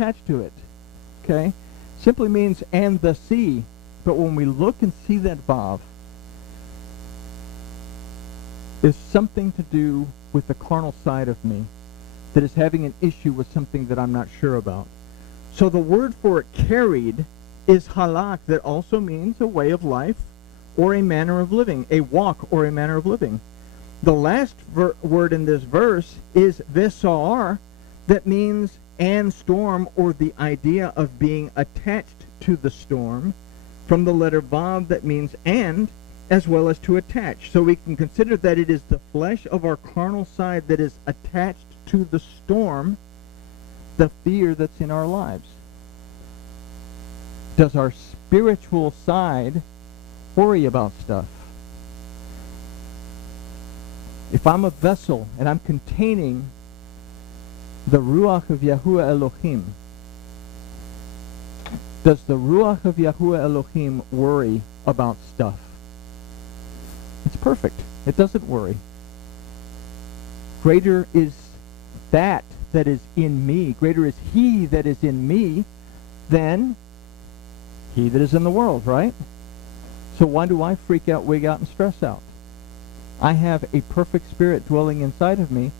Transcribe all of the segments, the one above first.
attached to it. Okay? Simply means and the sea. But when we look and see that vav, is something to do with the carnal side of me that is having an issue with something that I'm not sure about. So the word for it, carried, is halak, that also means a way of life or a manner of living, a walk or a manner of living. The last word in this verse is vesar, that means and storm, or the idea of being attached to the storm, from the letter vav that means and, as well as to attach. So we can consider that it is the flesh of our carnal side that is attached to the storm, the fear that's in our lives. Does our spiritual side worry about stuff? If I'm a vessel and I'm containing the Ruach of Yahuwah Elohim, does the Ruach of Yahuwah Elohim worry about stuff? It's perfect. It doesn't worry. Greater is that is in me. Greater is he that is in me than he that is in the world, right? So why do I freak out, wig out, and stress out? I have a perfect spirit dwelling inside of me.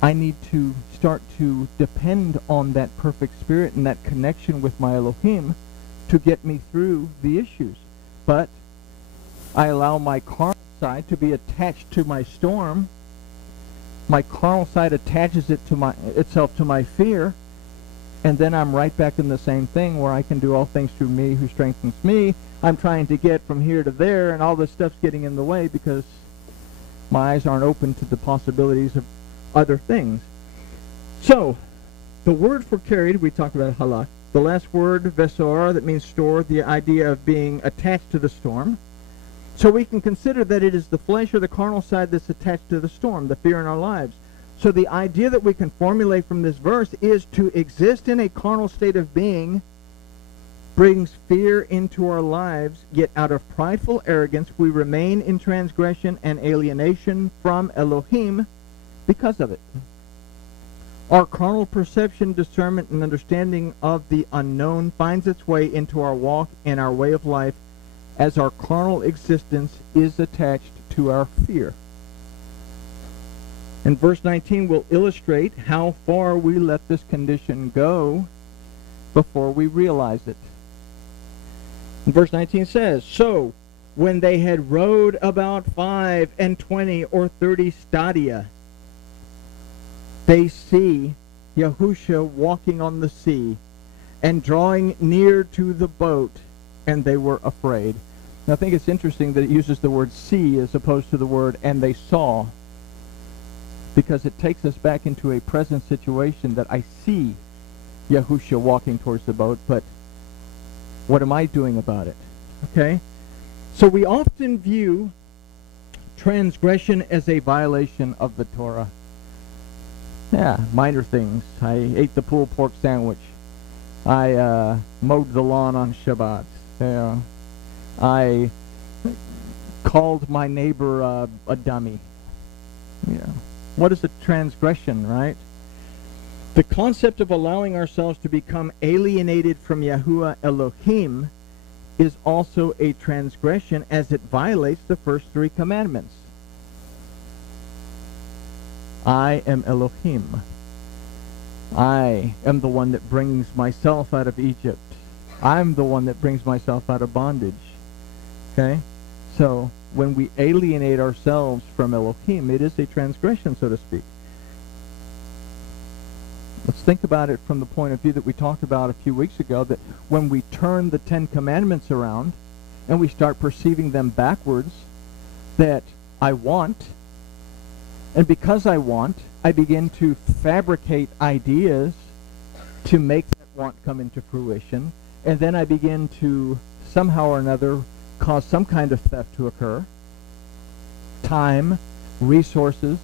I need to start to depend on that perfect spirit and that connection with my Elohim to get me through the issues. But I allow my carnal side to be attached to my storm. My carnal side attaches itself to my fear, and then I'm right back in the same thing where I can do all things through me who strengthens me. I'm trying to get from here to there, and all this stuff's getting in the way because my eyes aren't open to the possibilities of other things. So, the word for carried, we talked about halak. The last word, vesor, that means store, the idea of being attached to the storm. So we can consider that it is the flesh or the carnal side that's attached to the storm, the fear in our lives. So the idea that we can formulate from this verse is to exist in a carnal state of being brings fear into our lives, yet out of prideful arrogance we remain in transgression and alienation from Elohim because of it. Our carnal perception, discernment, and understanding of the unknown finds its way into our walk and our way of life as our carnal existence is attached to our fear. And verse 19 will illustrate how far we let this condition go before we realize it. And verse 19 says, so when they had rowed about 25 or 30 stadia, they see Yahusha walking on the sea and drawing near to the boat, and they were afraid. Now I think it's interesting that it uses the word see as opposed to the word and they saw, because it takes us back into a present situation that I see Yahusha walking towards the boat, but what am I doing about it? Okay? So we often view transgression as a violation of the Torah. Yeah, minor things. I ate the pulled pork sandwich. I mowed the lawn on Shabbat. I called my neighbor a dummy. What is a transgression, right? The concept of allowing ourselves to become alienated from Yahuwah Elohim is also a transgression, as it violates the first 3 commandments. I am Elohim. I am the one that brings myself out of Egypt. I'm the one that brings myself out of bondage. Okay? So, when we alienate ourselves from Elohim, it is a transgression, so to speak. Let's think about it from the point of view that we talked about a few weeks ago, that when we turn the 10 Commandments around and we start perceiving them backwards, that I want, and because I want, I begin to fabricate ideas to make that want come into fruition, and then I begin to somehow or another cause some kind of theft to occur. Time, resources.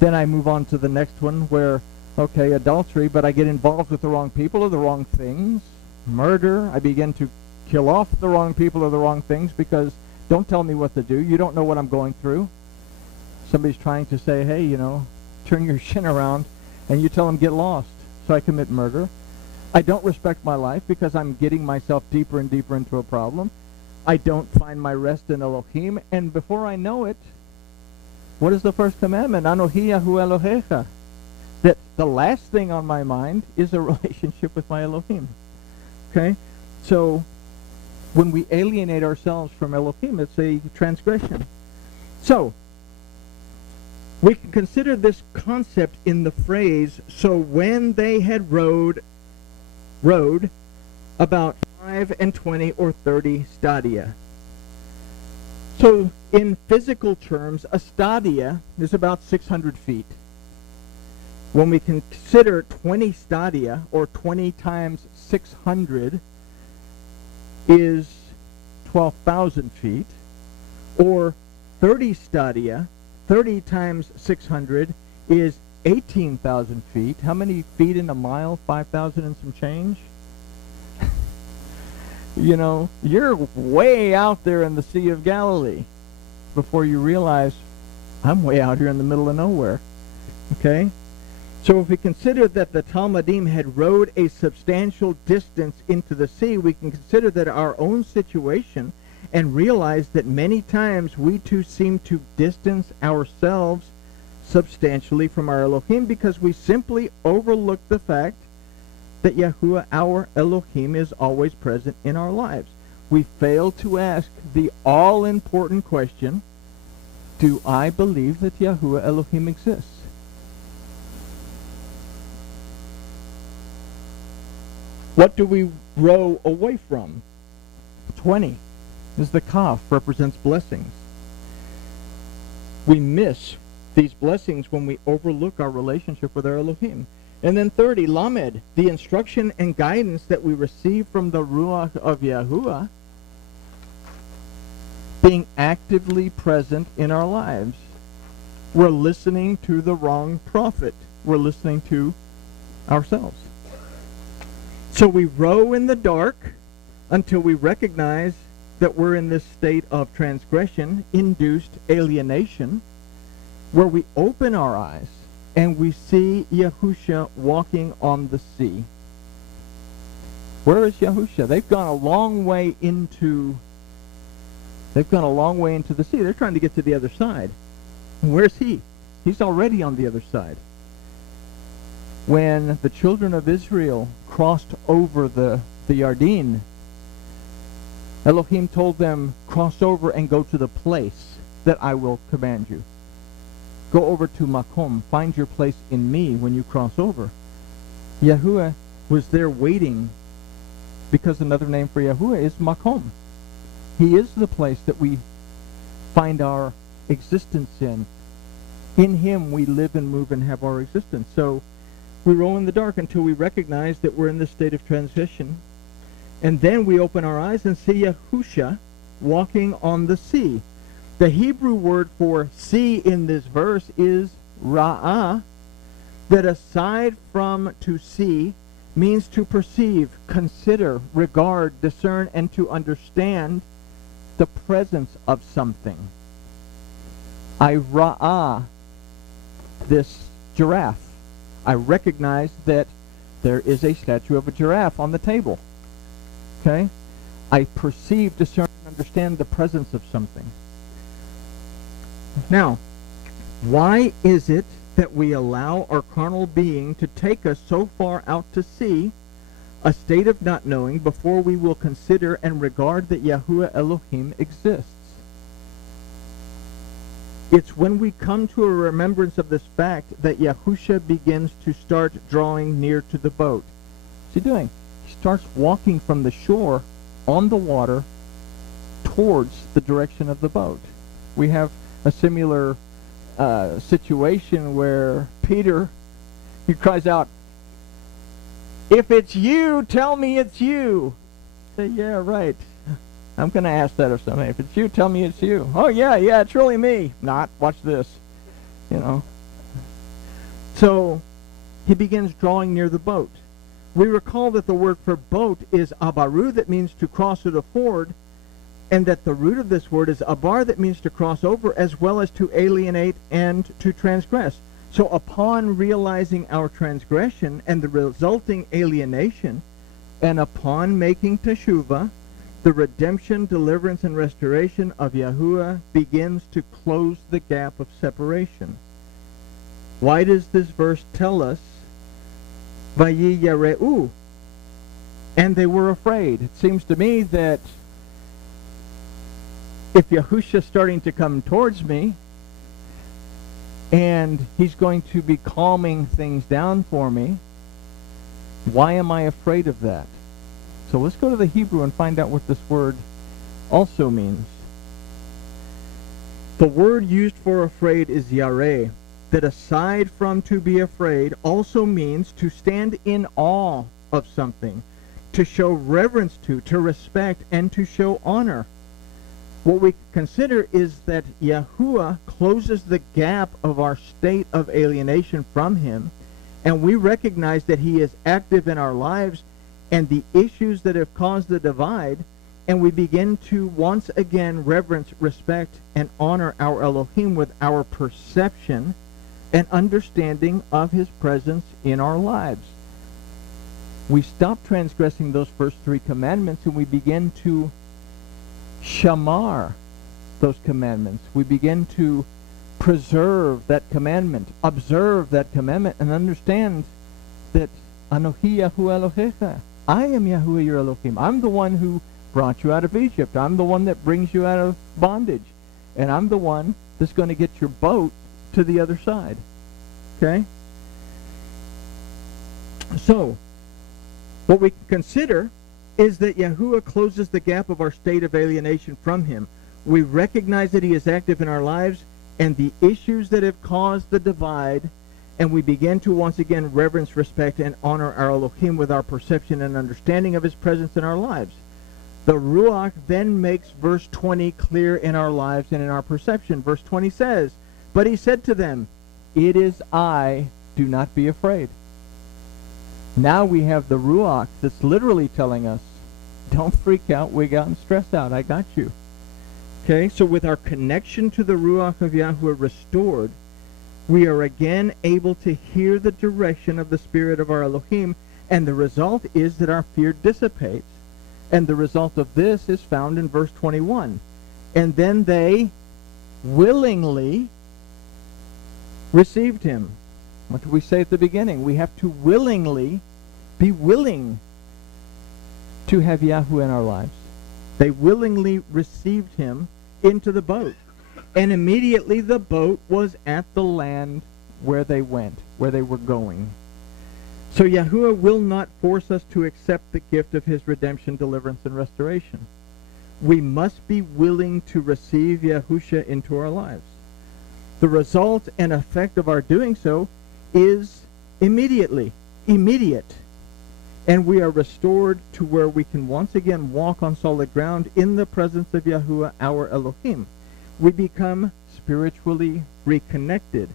Then I move on to the next one where, okay, adultery, but I get involved with the wrong people or the wrong things. Murder, I begin to kill off the wrong people or the wrong things because don't tell me what to do. You don't know what I'm going through. Somebody's trying to say, hey, turn your shin around, and you tell them get lost. So I commit murder. I don't respect my life because I'm getting myself deeper and deeper into a problem. I don't find my rest in Elohim, and before I know it, what is the first commandment? Anohi Yahu Elohecha. That the last thing on my mind is a relationship with my Elohim. Okay? So, when we alienate ourselves from Elohim, it's a transgression. So, we can consider this concept in the phrase, so when they had rowed about 5 and 20 or 30 stadia. So, in physical terms, a stadia is about 600 feet. When we consider 20 stadia, or 20 times 600, is 12,000 feet, or 30 stadia, 30 times 600 is 18,000 feet. How many feet in a mile? 5,000 and some change? You know, you're way out there in the Sea of Galilee before you realize I'm way out here in the middle of nowhere. Okay? So if we consider that the Talmudim had rowed a substantial distance into the sea, we can consider that our own situation and realize that many times we too seem to distance ourselves substantially from our Elohim because we simply overlook the fact that Yahuwah, our Elohim, is always present in our lives. We fail to ask the all-important question, do I believe that Yahuwah Elohim exists? What do we row away from? 20 is the kaf, represents blessings. We miss these blessings when we overlook our relationship with our Elohim. And then 30, lamed, the instruction and guidance that we receive from the Ruach of Yahuwah being actively present in our lives. We're listening to the wrong prophet. We're listening to ourselves. So we row in the dark until we recognize that we're in this state of transgression, induced alienation, where we open our eyes and we see Yahusha walking on the sea. Where is Yahusha? They've gone a long way into the sea. They're trying to get to the other side. Where's he? He's already on the other side. When the children of Israel crossed over the Yarden, Elohim told them, cross over and go to the place that I will command you. Go over to Makom. Find your place in me when you cross over. Yahuwah was there waiting because another name for Yahuwah is Makom. He is the place that we find our existence in. In him we live and move and have our existence. So we roll in the dark until we recognize that we're in this state of transition. And then we open our eyes and see Yahusha walking on the sea. The Hebrew word for sea in this verse is ra'ah, that aside from to see, means to perceive, consider, regard, discern, and to understand the presence of something. I ra'ah this giraffe. I recognize that there is a statue of a giraffe on the table. Okay? I perceive, discern, and understand the presence of something. Now, why is it that we allow our carnal being to take us so far out to sea, a state of not knowing, before we will consider and regard that Yahuwah Elohim exists? It's when we come to a remembrance of this fact that Yahusha begins to start drawing near to the boat. What's he doing? He starts walking from the shore on the water towards the direction of the boat. We have a similar situation where Peter, he cries out, "If it's you, tell me it's you." Say, yeah, right. I'm going to ask that of somebody. If it's you, tell me it's you. Oh, yeah, it's really me. Not. Watch this. You know. So he begins drawing near the boat. We recall that the word for boat is abaru, that means to cross or to ford, and that the root of this word is abar, that means to cross over, as well as to alienate and to transgress. So upon realizing our transgression and the resulting alienation, and upon making teshuvah, the redemption, deliverance, and restoration of Yahuwah begins to close the gap of separation. Why does this verse tell us, Vayi yareu, and they were afraid? It seems to me that if Yahusha's starting to come towards me, and he's going to be calming things down for me, why am I afraid of that? So let's go to the Hebrew and find out what this word also means. The word used for afraid is yareh, that aside from to be afraid also means to stand in awe of something, to show reverence to respect, and to show honor. What we consider is that Yahuwah closes the gap of our state of alienation from him, and we recognize that he is active in our lives and the issues that have caused the divide, and we begin to once again reverence, respect, and honor our Elohim with our perception and understanding of his presence in our lives. We stop transgressing those first three commandments and we begin to shamar those commandments. We begin to preserve that commandment, observe that commandment, and understand that Anohi Yahu Elohecha, I am Yahuwah your Elohim. I'm the one who brought you out of Egypt. I'm the one that brings you out of bondage. And I'm the one that's going to get your boat to the other side. Okay? So, what we consider is that Yahuwah closes the gap of our state of alienation from him. We recognize that he is active in our lives and the issues that have caused the divide, and we begin to once again reverence, respect, and honor our Elohim with our perception and understanding of his presence in our lives. The Ruach then makes verse 20 clear in our lives and in our perception. Verse 20 says, "But he said to them, it is I, do not be afraid." Now we have the Ruach that's literally telling us, don't freak out, wig out, and stress out. I got you. Okay, so with our connection to the Ruach of Yahuwah restored, we are again able to hear the direction of the Spirit of our Elohim, and the result is that our fear dissipates. And the result of this is found in verse 21. And then they willingly received him. What did we say at the beginning? We have to willingly be willing to have Yahuwah in our lives. They willingly received him into the boat. And immediately the boat was at the land where they went, where they were going. So Yahuwah will not force us to accept the gift of his redemption, deliverance, and restoration. We must be willing to receive Yahusha into our lives. The result and effect of our doing so is immediate. And we are restored to where we can once again walk on solid ground in the presence of Yahuwah, our Elohim. We become spiritually reconnected.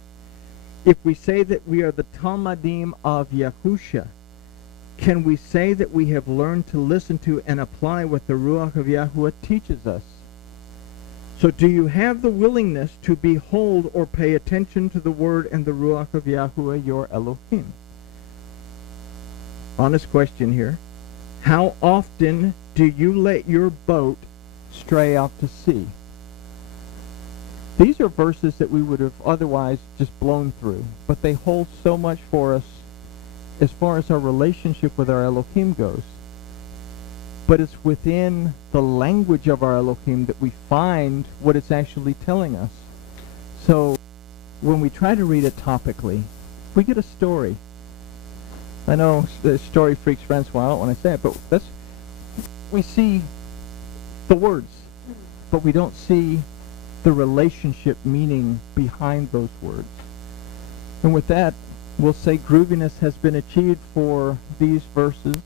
If we say that we are the Talmudim of Yahusha, can we say that we have learned to listen to and apply what the Ruach of Yahuwah teaches us? So do you have the willingness to behold or pay attention to the word and the Ruach of Yahuwah, your Elohim? Honest question here. How often do you let your boat stray out to sea? These are verses that we would have otherwise just blown through, but they hold so much for us as far as our relationship with our Elohim goes. But it's within the language of our Elohim that we find what it's actually telling us. So when we try to read it topically, we get a story. I know the story freaks Francois out when I say it, but we see the words, but we don't see the relationship meaning behind those words. And with that, we'll say grooviness has been achieved for these verses